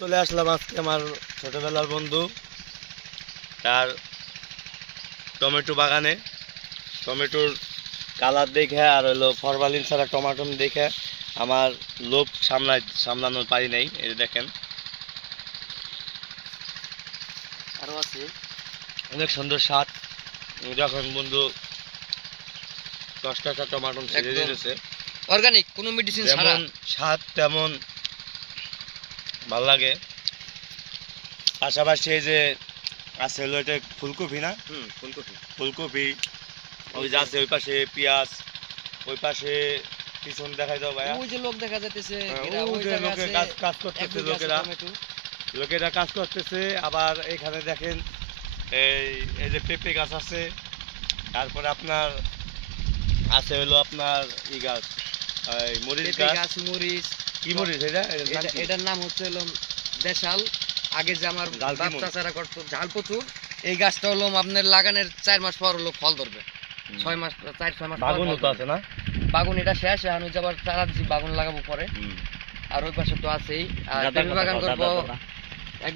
চলে আসলাম আজকে আমার ছোটবেলার বন্ধু তার টমেটো বাগানে। টমেটোর কালার দেখে আর হলো ফরমালিন ছাড়া টমাটো দেখে আমার লোভ সামলাই সামলানো পারি নাই এই দেখেন। আরও আছে। অনেক সুন্দর স্বাদ। যখন বন্ধু দশটা একটা টমাটো ছেড়ে। দিতেছে অর্গানিক কোনো মেডিসিন যেমন স্বাদ তেমন ভালো লাগে। পাশাপাশি এই যে আছে হলো এটা ফুলকপি না? হুম ফুলকপি। ফুলকপি ওই যে আছে ওই পাশে পেঁয়াজ ওই পাশে পিছন দেখাই দাও ভাইয়া। ওই যে লোক দেখা যাইতেছে হ্যাঁ, লোকে কাজ কাজ করতেছে লোকেরা। লোকেরা কাজ করতেছে আবার এখানে দেখেন এই এই যে পেঁপে গাছ আছে তারপরে আপনার আছে হলো আপনার ই গাছ এই মরিচ গাছ মরিচ কি মরিচ এটা এটার নাম হচ্ছে হলো দেশাল। আগে যে আমার বাপ চাচারা করতো ঝাল প্রচুর। এই গাছটা হলো আপনার লাগানোর চার মাস পর হলো ফল ধরবে। ছয় মাস চার ছয় মাস বাগুন তো। আছে না? বাগুন এটা শেষ এখন ওই যে চারা দিচ্ছি বাগুন লাগাবো পরে। আর ওই পাশে তো আছেই। আর বাগান করব। এক